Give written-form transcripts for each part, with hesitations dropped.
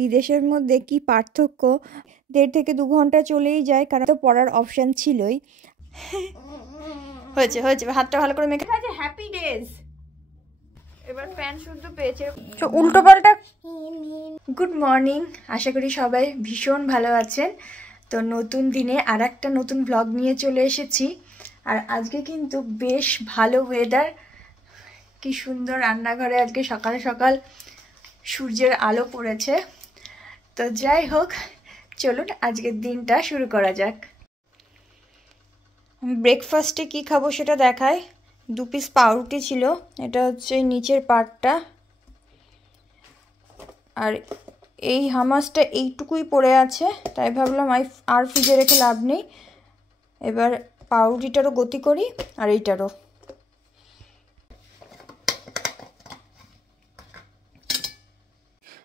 বিদেশের মধ্যে কি পার্থক্য। 1.5 থেকে 2 ঘন্টা চলেই যায়, কারণ তো পড়ার অপশান ছিলই। হয়েছে হয়েছে, হাতটা ভালো করে মেখে আছে। Happy days. এবার ফ্যান শুদ্ধ পেয়েছে, উল্টো পাল্টা। গুড মর্নিং, আশা করি সবাই ভীষণ ভালো আছেন। তো নতুন দিনে আর একটা নতুন ব্লগ নিয়ে চলে এসেছি। আর আজকে কিন্তু বেশ ভালো ওয়েদার, কি সুন্দর রান্নাঘরে আজকে সকাল সকাল সূর্যের আলো পড়েছে। তো যাই হোক, চলুন আজকের দিনটা শুরু করা যাক। ব্রেকফাস্টে কি খাবো সেটা দেখায়। 2 পিস পাউরুটি ছিল, এটা হচ্ছে নিচের পার্টটা। আর এই হামাসটা এইটুকুই পড়ে আছে, তাই ভাবলাম আর ফ্রিজে রেখে লাভ নেই। এবার পাউরুটিটারও গতি করি আর এইটারও।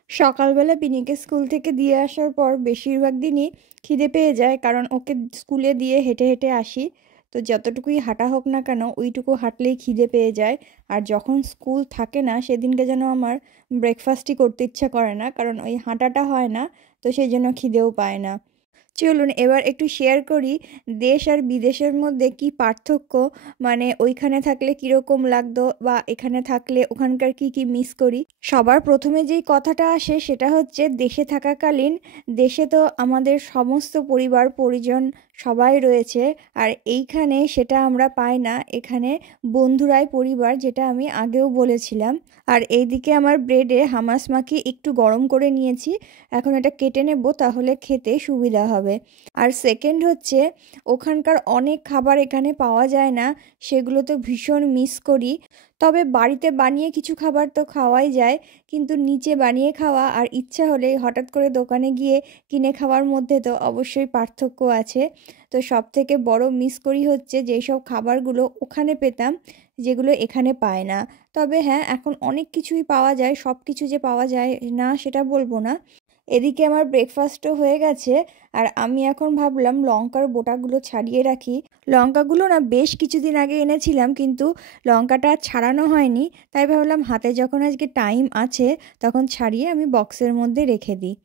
সকালবেলা পিনিকে স্কুল থেকে দিয়ে আসার পর বেশিরভাগ দিনই খিদে পেয়ে যায়, কারণ ওকে স্কুলে দিয়ে হেঁটে হেঁটে আসি। তো যতটুকুই হাঁটা হোক না কেন, ওইটুকু হাঁটলেই খিদে পেয়ে যায়। আর যখন স্কুল থাকে না, সেদিনকে যেন আমার ব্রেকফাস্টই করতে ইচ্ছা করে না, কারণ ওই হাঁটাটা হয় না, তো সেই জন্য খিদেও পায় না। চলুন এবার একটু শেয়ার করি দেশ আর বিদেশের মধ্যে কি পার্থক্য, মানে ওইখানে থাকলে কীরকম লাগতো বা এখানে থাকলে ওখানকার কি কি মিস করি। সবার প্রথমে যেই কথাটা আসে সেটা হচ্ছে, দেশে থাকাকালীন দেশে তো আমাদের সমস্ত পরিবার পরিজন সবাই রয়েছে, আর এইখানে সেটা আমরা পাই না। এখানে বন্ধুরাই পরিবার, যেটা আমি আগেও বলেছিলাম। আর এইদিকে আমার ব্রেডে হামাস মাখিয়ে একটু গরম করে নিয়েছি, এখন এটা কেটে নেব, তাহলে খেতে সুবিধা হবে। আর সেকেন্ড হচ্ছে, ওখানকার অনেক খাবার এখানে পাওয়া যায় না, সেগুলো তো ভীষণ মিস করি। তবে বাড়িতে বানিয়ে কিছু খাবার তো খাওয়াই যায়, কিন্তু নিচে বানিয়ে খাওয়া আর ইচ্ছা হলে হঠাৎ করে দোকানে গিয়ে কিনে খাওয়ার মধ্যে তো অবশ্যই পার্থক্য আছে। তো সব থেকে বড় মিস করি হচ্ছে যেই সব খাবারগুলো ওখানে পেতাম, যেগুলো এখানে পায় না। তবে হ্যাঁ, এখন অনেক কিছুই পাওয়া যায়, সব কিছু যে পাওয়া যায় না সেটা বলবো না। এদিকে আমার ব্রেকফাস্টও হয়ে গেছে, আর আমি এখন ভাবলাম লঙ্কার বোটাগুলো ছাড়িয়ে রাখি। লঙ্কাগুলো না বেশ কিছুদিন আগে এনেছিলাম, কিন্তু লঙ্কাটা ছাড়ানো হয়নি, তাই ভাবলাম হাতে যখন আজকে টাইম আছে তখন ছাড়িয়ে আমি বক্সের মধ্যে রেখে দিই।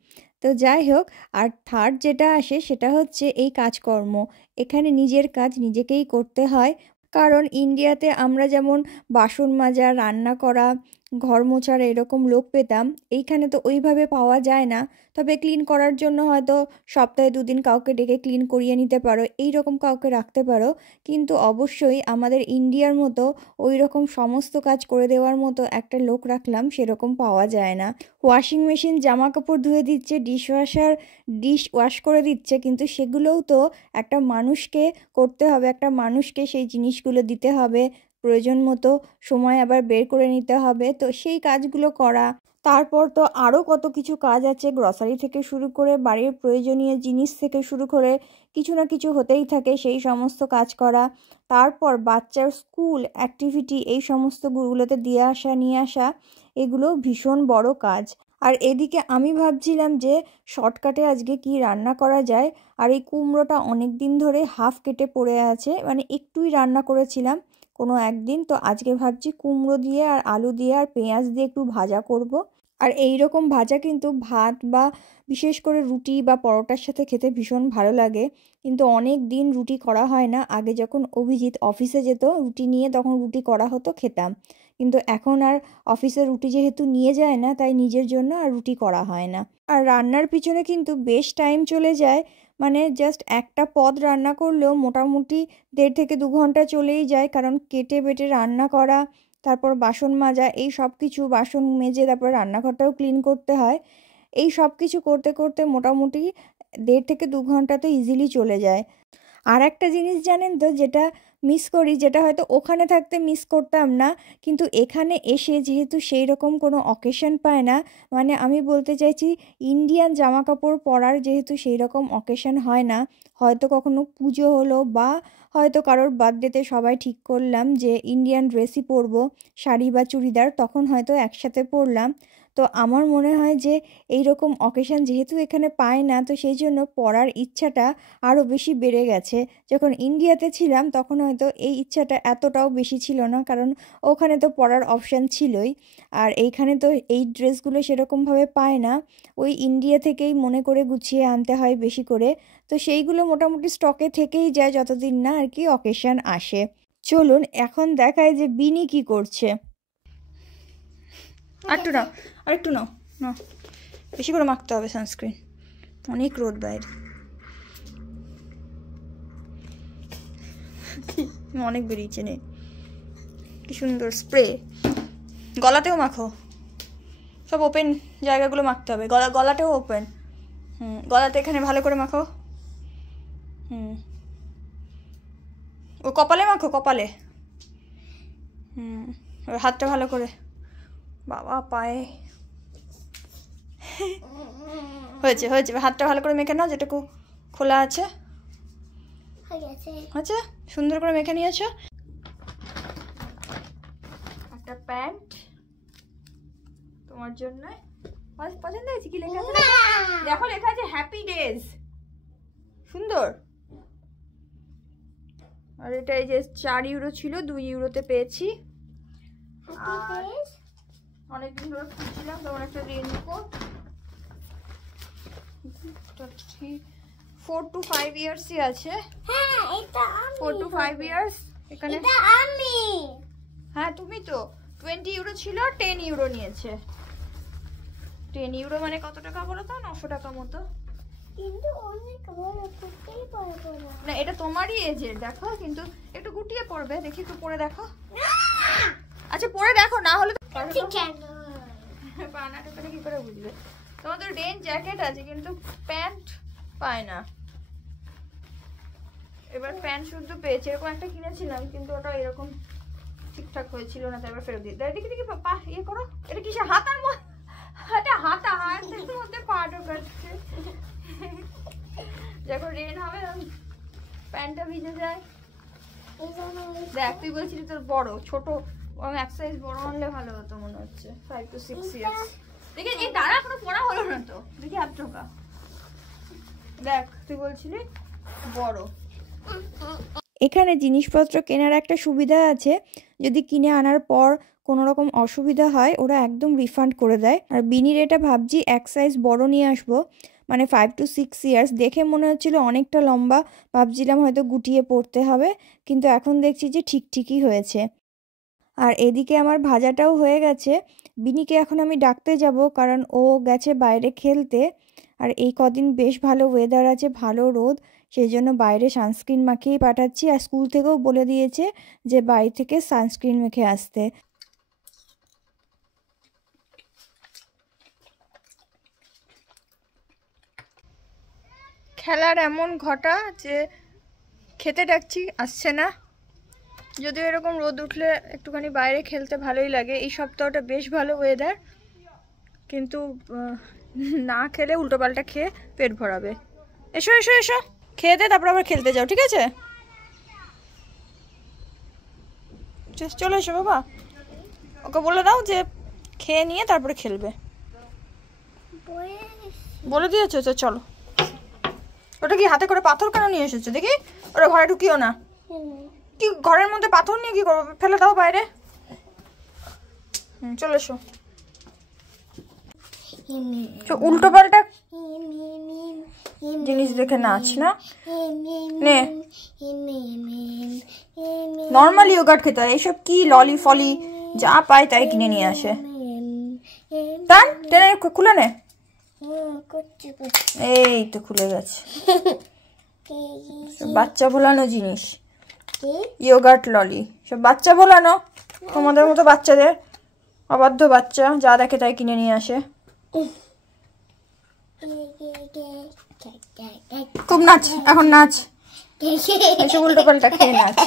তো যাই হোক, আর থার্ড যেটা আসে সেটা হচ্ছে এই কাজকর্ম। এখানে নিজের কাজ নিজেকেই করতে হয়, কারণ ইন্ডিয়াতে আমরা যেমন বাসন মাজা, রান্না করা, ঘর মোছার এরকম লোক পেতাম, এইখানে তো ওইভাবে পাওয়া যায় না। তবে ক্লিন করার জন্য হয়তো সপ্তাহে 2 দিন কাউকে ডেকে ক্লিন করিয়ে নিতে পারো, এই রকম কাউকে রাখতে পারো। কিন্তু অবশ্যই আমাদের ইন্ডিয়ার মতো ওই রকম সমস্ত কাজ করে দেওয়ার মতো একটা লোক রাখলাম, সেরকম পাওয়া যায় না। ওয়াশিং মেশিন জামা কাপড় ধুয়ে দিচ্ছে, ডিশওয়াশার ডিশ ওয়াশ করে দিচ্ছে, কিন্তু সেগুলোও তো একটা মানুষকে করতে হবে, একটা মানুষকে সেই জিনিসগুলো দিতে হবে, প্রয়োজন মতো সময় আবার বের করে নিতে হবে, তো সেই কাজগুলো করা। তারপর তো আরও কত কিছু কাজ আছে, গ্রসারি থেকে শুরু করে বাড়ির প্রয়োজনীয় জিনিস থেকে শুরু করে কিছু না কিছু হতেই থাকে, সেই সমস্ত কাজ করা। তারপর বাচ্চার স্কুল অ্যাক্টিভিটি, এই সমস্তগুলোতে দিয়ে আসা নিয়ে আসা, এগুলো ভীষণ বড় কাজ। আর এদিকে আমি ভাবছিলাম যে শর্টকাটে আজকে কি রান্না করা যায়। আর এই কুমড়োটা অনেক দিন ধরে হাফ কেটে পড়ে আছে, মানে একটুই রান্না করেছিলাম কোনো একদিন, তো আজকে ভাবছি কুমড়ো দিয়ে আর আলু দিয়ে আর পেঁয়াজ দিয়ে একটু ভাজা করব। আর এই রকম ভাজা কিন্তু ভাত বা বিশেষ করে রুটি বা পরোটার সাথে খেতে ভীষণ ভালো লাগে। কিন্তু অনেক দিন রুটি করা হয় না। আগে যখন অভিজিৎ অফিসে যেত রুটি নিয়ে, তখন রুটি করা হতো, খেতাম। কিন্তু এখন আর অফিসে রুটি যেহেতু নিয়ে যায় না, তাই নিজের জন্য আর রুটি করা হয় না। আর রান্নার পিছনে কিন্তু বেশ টাইম চলে যায়, মানে জাস্ট একটা পদ রান্না করলেও মোটামুটি 1.5 থেকে 2 ঘন্টা চলেই যায়, কারণ কেটে বেটে রান্না করা, তারপর বাসন মাজা, এই সব কিছু, বাসন মেজে তারপর রান্নাঘরটাও ক্লিন করতে হয়। এই সব কিছু করতে করতে মোটামুটি 1.5 থেকে 2 ঘন্টা তো ইজিলি চলে যায়। আর একটা জিনিস জানেন তো, যেটা মিস করি, যেটা হয়তো ওখানে থাকতে মিস করতাম না, কিন্তু এখানে এসে যেহেতু সেই রকম কোনো অকেশন পায় না, মানে আমি বলতে চাইছি ইন্ডিয়ান জামা কাপড় পরার যেহেতু সেই রকম অকেশন হয় না, হয়তো কখনো পুজো হলো বা হয়তো কারোর বার্থডেতে সবাই ঠিক করলাম যে ইন্ডিয়ান ড্রেসই পরবো, শাড়ি বা চুড়িদার, তখন হয়তো একসাথে পরলাম। তো আমার মনে হয় যে এই রকম অকেশন যেহেতু এখানে পায় না, তো সেই জন্য পড়ার ইচ্ছাটা আরও বেশি বেড়ে গেছে। যখন ইন্ডিয়াতে ছিলাম তখন হয়তো এই ইচ্ছাটা এতটাও বেশি ছিল না, কারণ ওখানে তো পড়ার অপশান ছিলই। আর এইখানে তো এই ড্রেসগুলো সেরকমভাবে পায় না, ওই ইন্ডিয়া থেকেই মনে করে গুছিয়ে আনতে হয় বেশি করে। তো সেইগুলো মোটামুটি স্টকে থেকেই যায় যতদিন না আর কি অকেশান আসে। চলুন এখন দেখায় যে বিনি কি করছে। আরেকটু নাও, আরেকটু নাও, নাও, বেশি করে মাখতে হবে সানস্ক্রিন, অনেক রোদ বাইরে। অনেক বেরিয়েছে, নে কি সুন্দর স্প্রে। গলাতেও মাখো, সব ওপেন জায়গাগুলো মাখতে হবে, গলাটাও ওপেন। গলাতে এখানে ভালো করে মাখো। ও কপালে মাখো, কপালে। হাতটা ভালো করে, বাবা পায়ে হয়েছে হয়েছে। হাতটা ভালো করে মেখে নাও, যেটুকু খোলা আছে। আচ্ছা, সুন্দর করে মেখে নিয়েছো। একটা প্যান্ট তোমার জন্য পছন্দ হয়েছে। কি লেখা আছে দেখো, লেখা আছে হ্যাপি ডেজ, সুন্দর। আর এটা এই যে 4 ইউরো ছিল, 2 ইউরোতে পেয়েছি। আর অনেকদিন ধরে খুঁজছিলাম তোমার একটা রেইনকোট। 4 to 5 ইয়ার্সই আছে। হ্যাঁ, এটা আমি 4 to 5 ইয়ার্স। এখানে এটা আমি। হ্যাঁ তুমি তো। 20 ইউরো ছিল, 10 ইউরো নিয়েছে। 10 ইউরো মানে কত টাকা বলো তো? 900 টাকা মতো। কিন্তু অনেক বড়, ফুটেই পারবো না। না, এটা তোমারই এজের, দেখো কিন্তু একটু গুটিয়ে পড়বে, দেখি একটু পরে দেখো। আচ্ছা পরে দেখো, না হলে তো কেন পানাটা করে কি করে বুঝবে? তোমাদের রেন জ্যাকেট আছে কিন্তু প্যান্ট পায় না। এবার প্যান্ট শুদ্ধ পেয়েছে, এরকম একটা কিনেছিলাম কিন্তু ওটা এরকম ঠিকঠাক হয়েছিল না, তাই এবার ফেরত দিই। দেখি দেখি পা ইয়ে করো, এটা কিসে হাতার মধ্যে? এটা হাতা, হাতের মধ্যে পা ঢোকাচ্ছে। যখন রেন হবে প্যান্টটা ভিজে যায়। দেখ তুই বলছিলি তোর বড়, ছোট এক সাইজ বড় আনলে ভালো হতো মনে হচ্ছে। 5 to 6 ইয়ার্স। দেখি এই দাঁড়া, এখনো পড়া হলো না তো, দেখি হাত ঢোকা। দেখ তুই বলছিলি বড়। এখানে জিনিসপত্র কেনার একটা সুবিধা আছে, যদি কিনে আনার পর কোনো রকম অসুবিধা হয় ওরা একদম রিফান্ড করে দেয়। আর বিনির এটা ভাবছি এক সাইজ বড় নিয়ে আসবো, মানে 5 to 6 ইয়ার্স। দেখে মনে হচ্ছিল অনেকটা লম্বা, ভাবছিলাম হয়তো গুটিয়ে পড়তে হবে, কিন্তু এখন দেখছি যে ঠিকই হয়েছে। আর এদিকে আমার ভাজাটাও হয়ে গেছে। বিনিকে এখন আমি ডাকতে যাব, কারণ ও গেছে বাইরে খেলতে। আর এই কদিন বেশ ভালো ওয়েদার আছে, ভালো রোদ, সেই জন্য বাইরে সানস্ক্রিন মাখিয়েই পাঠাচ্ছি। আর স্কুল থেকেও বলে দিয়েছে যে বাড়ি থেকে সানস্ক্রিন মেখে আসতে। খেলার এমন ঘটা যে খেতে ডাকছি আসছে না। যদিও এরকম রোদ উঠলে একটুখানি বাইরে খেলতে ভালোই লাগে। এই সপ্তাহটা বেশ ভালো ওয়েদার, কিন্তু না খেলে উল্টোপাল্টা খেয়ে পেট ভরাবে। এসো এসো এসো, খেয়ে দে, তারপর আবার খেলতে যাও, ঠিক আছে? চলে এসো বাবা, ওকে বলে দাও যে খেয়ে নিয়ে তারপরে খেলবে। বলে দিয়েছো তো, চলো। ওটা কি হাতে করে পাথর কেন নিয়ে এসেছো? দেখি ওটা ঘরে ঢুকিও না। কি ঘরের মধ্যে পাথর নিয়ে কি করবো? ফেলে দাও বাইরে। চলে এসো। উল্টো পাল্টা জিনিস দেখে নাচ না, নে নর্মাল ইয়োগার্ট খেতে হয়। এইসব কি ললি ফলি যা পায় তাই কিনে নিয়ে আসে। টান টেনে খুলে নে। এই তো খুলে গেছে। বাচ্চা ভোলানো জিনিস, ইয়োগার্ট ললি, সব বাচ্চা ভোলানো। তোমাদের মতো বাচ্চাদের, অবাধ্য বাচ্চা যা দেখে তাই কিনে নিয়ে আসে। খুব নাচ, এখন নাচ, এসব উল্টো পাল্টা খেয়ে নাচ।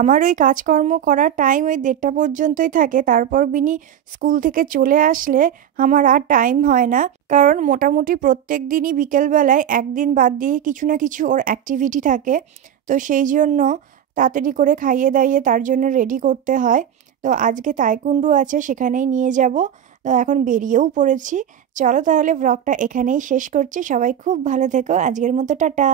আমার ওই কাজকর্ম করার টাইম ওই 1:30 পর্যন্তই থাকে। তারপর বিনি স্কুল থেকে চলে আসলে আমার আর টাইম হয় না, কারণ মোটামুটি প্রত্যেক দিনই বিকেলবেলায় একদিন বাদ দিয়ে কিছু না কিছু ওর অ্যাক্টিভিটি থাকে। তো সেই জন্য তাড়াতাড়ি করে খাইয়ে দাইয়ে তার জন্য রেডি করতে হয়। তো আজকে তাইকুন্ডু আছে, সেখানেই নিয়ে যাব। তো এখন বেরিয়েও পড়েছি। চলো তাহলে ব্লগটা এখানেই শেষ করছি। সবাই খুব ভালো থেকো। আজকের মতো টাটা।